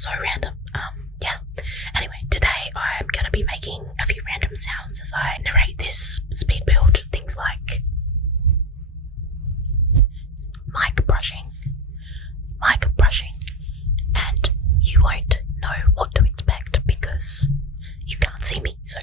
so random. Yeah. Anyway, today I'm going to be making a few random sounds as I narrate this speed build. Things like mic brushing, and you won't know what to expect because you can't see me, so.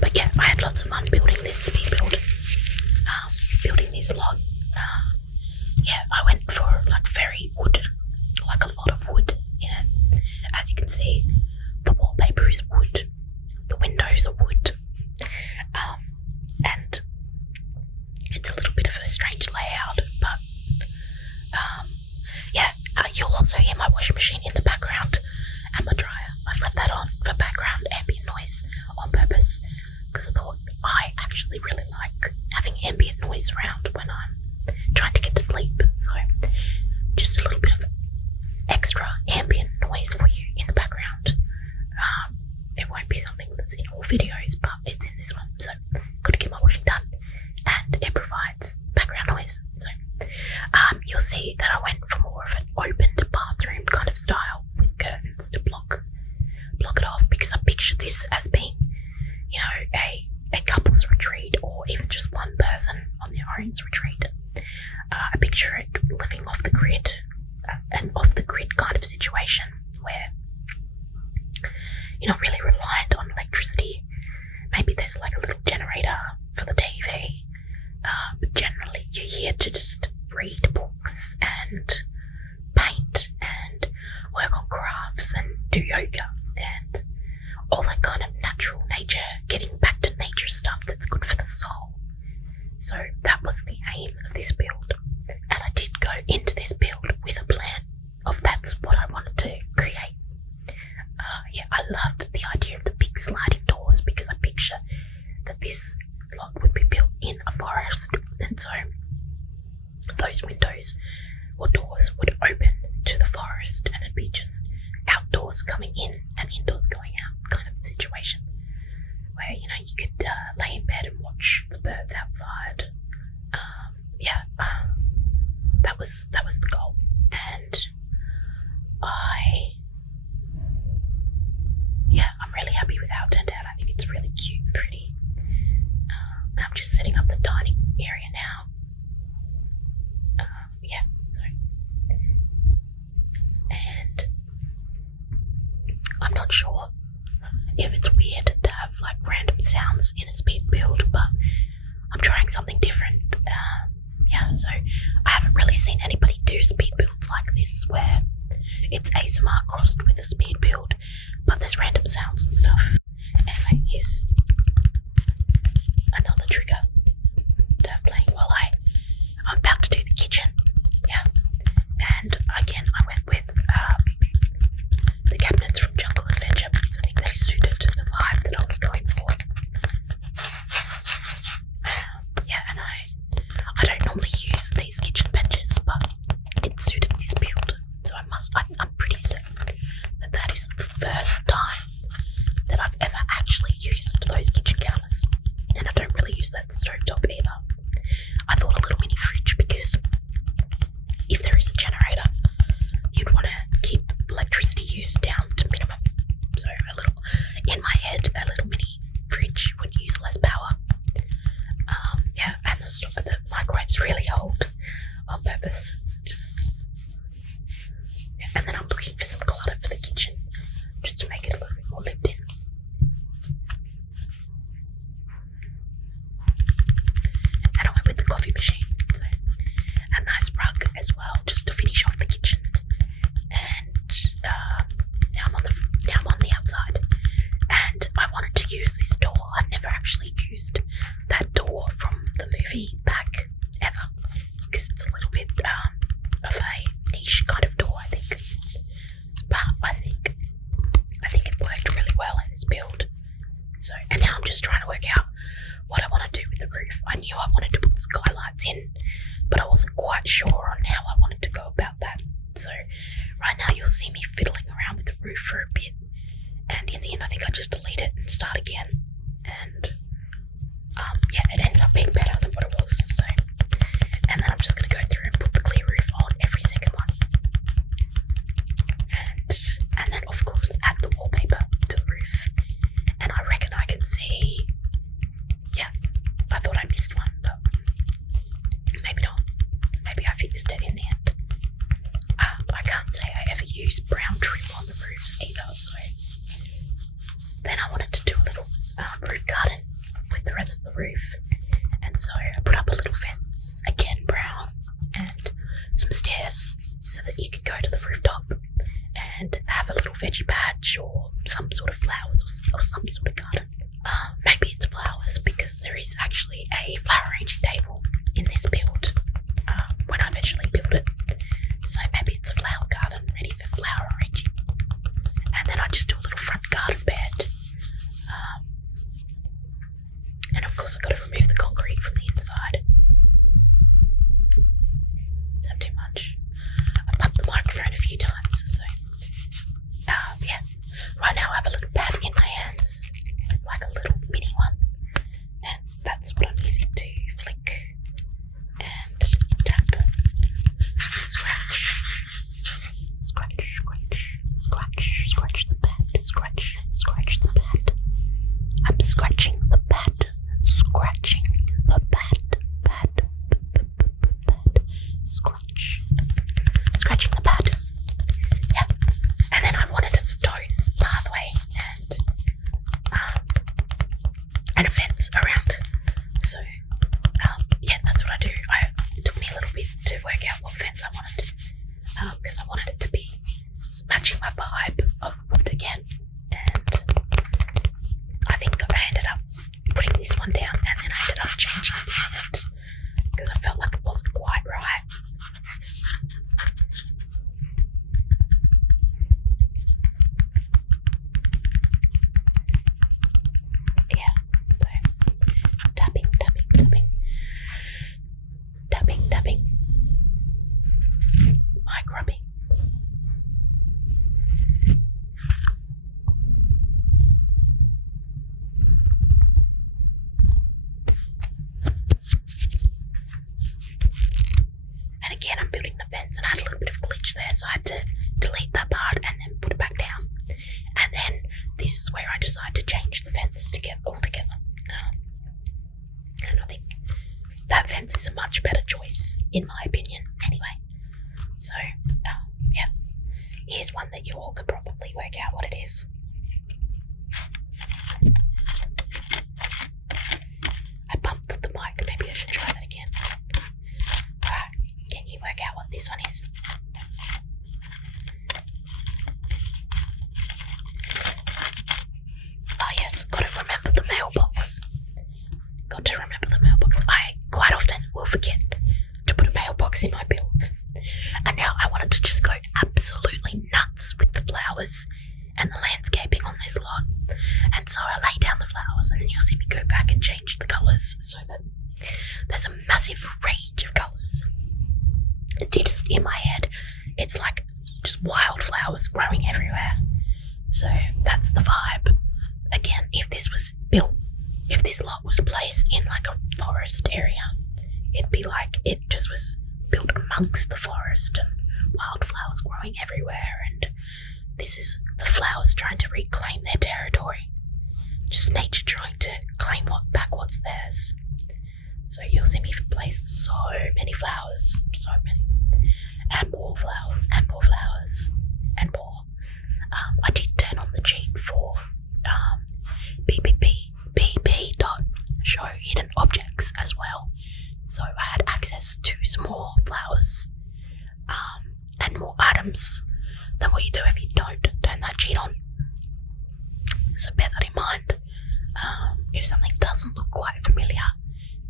But yeah, I had lots of fun building this speed build, building this lot. Yeah, I went for like very wood, like a lot of wood in it. As you can see, the wallpaper is wood, the windows are wood, and it's a little bit of a strange layout, but yeah, you'll also hear my washing machine in the background and my dryer. I've left that on for background ambient noise on purpose because I thought I actually really like having ambient noise around when I'm trying to get to sleep. So just a little bit of extra ambient noise for you in the background. It won't be something that's in all videos, but it's in this one. So got to get my washing done, and it provides background noise. So you'll see that I went for more of an opened bathroom kind of style with curtains to block it off, because I picture this as being, you know, a couple's retreat, or even just one person on their own's retreat. I picture it living off the grid, an off the grid kind of situation where you're not really reliant on electricity. Maybe there's like a little generator for the TV, but generally you're here to just read books and paint and work on crafts and do yoga and all that kind of natural nature, getting back to nature stuff that's good for the soul. So that was the aim of this build, and I did go into this build with a plan of that's what I wanted to create. Yeah, I loved the idea of the big sliding doors because I picture that this lot would be built in a forest, and so those windows or doors would open to the forest, and it'd be just outdoors coming in and indoors going out kind of situation where, you know, you could lay in bed and watch the birds outside. That was the goal, and I'm really happy with how it turned out. I think it's really cute and pretty. I'm just setting up the dining area now. And I'm not sure if it's weird to have like random sounds in a speed build, but I'm trying something different. So I haven't really seen anybody do speed builds like this where it's ASMR crossed with a speed build, but there's random sounds and stuff. Anyway, here's another trigger to have playing while I'm about to do the kitchen. Yeah, and again I went with the cabinets from Jungle Adventure because I think they suited the vibe that I was going for. And I don't normally use these kitchen benches, but it suited this build, so I'm pretty certain that is the first time that I've ever actually used those kitchen counters, and I don't really use that stovetop either. I thought a little mini fridge because if there is a generator, you'd want to keep electricity use down to minimum. So in my head, a little mini fridge would use less power. And the microwave's really old on purpose. And then I'm looking for some clutter for the kitchen, just to make it a little bit more lived in. And I went with the coffee machine, so a nice rug as well, just to finish off the kitchen. And now I'm on the outside, and I wanted to use this door. I've never actually used that door from the movie back ever, because it's a little bit of I knew I wanted to put skylights in, but I wasn't quite sure on how I wanted to go about that. So right now you'll see me fiddling around with the roof for a bit, and in the end I think I just delete it and start again. And yeah, it ends up being better than what it was. So, and then I'm just going to go through and put the clear roof on every second one. And then of course add the wallpaper to the roof. And I reckon I can see, yeah, I thought I missed one, but maybe not. Maybe I fixed it in the end. I can't say I ever use brown trim on the roofs either, so then I wanted to do a little roof garden with the rest of the roof, and so I put up a little fence, again brown, and some stairs so that you could go to the rooftop and have a little veggie patch or some sort of flowers or some sort of garden. Maybe it's flowers because there is actually a flower arranging table in this build when I eventually build it. So maybe it's a flower garden ready for flower arranging. And then I just do a little front garden bed. And of course I've got to remove the concrete from the inside. Is that too much? I've bumped the microphone a few times, so yeah. Right now I have a little pad in my hands. It's like a little mini one. And that's what I'm using to flick and tap and scratch. Scratch, scratch, scratch, scratch the pad, scratch, scratch the pad. I'm scratching the pad, scratching the pad, pad, scratch, scratching the pad. Yeah, and then I wanted a stone pathway and a fence around. So yeah, that's what I do. It took me a little bit to work out what fence I wanted, because I wanted it to be matching my vibe of wood again. And I think I ended up putting this one down, and then I ended up changing it because I felt like it wasn't quite right. Yeah, so tapping, tapping, tapping, tapping, tapping, mic rubbing. And again, I'm building the fence, and I had a little bit of a glitch there, so I had to delete that part and then put it back down. And then this is where I decided to change the fence altogether. And I think that fence is a much better choice, in my opinion, anyway. So, yeah, here's one that you all could probably work out what it is. I bumped the mic, maybe I should try that again. Alright, can you work out what this one is? Oh yes, gotta remember the mailbox. Got to remember the mailbox. I quite often will forget to put a mailbox in my build. And now I wanted to just go absolutely nuts with the flowers and the landscaping on this lot. And so I lay down the flowers, and then you'll see me go back and change the colours so that there's a massive range of colours. Just in my head, it's like just wildflowers growing everywhere. So that's the vibe. Again, if this lot was placed in like a forest area, it'd be like it just was built amongst the forest and wildflowers growing everywhere, and this is the flowers trying to reclaim their territory. Just nature trying to claim back what's theirs. So you'll see me place so many flowers, so many, and more flowers, and more flowers, and more. I did turn on the cheat for show hidden objects as well, so I had access to some more flowers and more items than what you do if you don't turn that cheat on. So bear that in mind. If something doesn't look quite familiar,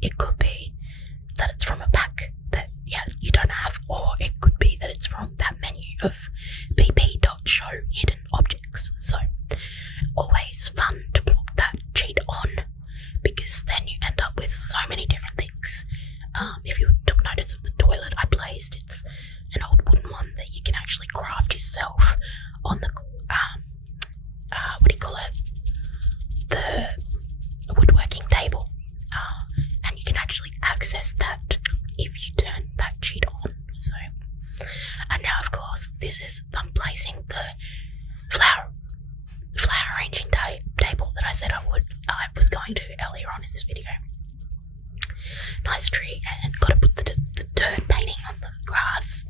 it could be that it's from a pack that you don't have, or it could be that it's from that menu of bp.show hidden objects. So always fun to put that cheat on, because then you end up with so many different If you took notice of the toilet I placed, it's an old wooden one that you can actually craft yourself on the what do you call it? The woodworking table, and you can actually access that if you turn that sheet on. So, and now of course I'm placing the flower arranging table that I said I was going to earlier on in this video. Nice tree, and got to put the dirt painting on the grass.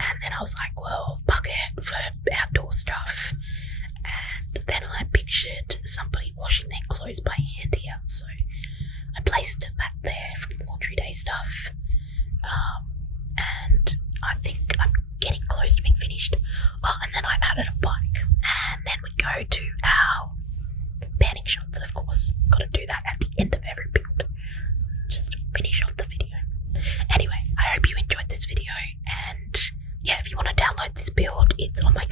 And then I was like, well, bucket for outdoor stuff. And then I pictured somebody washing their clothes by hand here, so I placed that there from the laundry day stuff. And I think I'm getting close to being finished. Oh, and then I added a bike. And then we go to our panning shots, of course. Got to do that at the end of every build, just to finish off the video. Anyway, I hope you enjoyed this video, and yeah, if you want to download this build, it's on my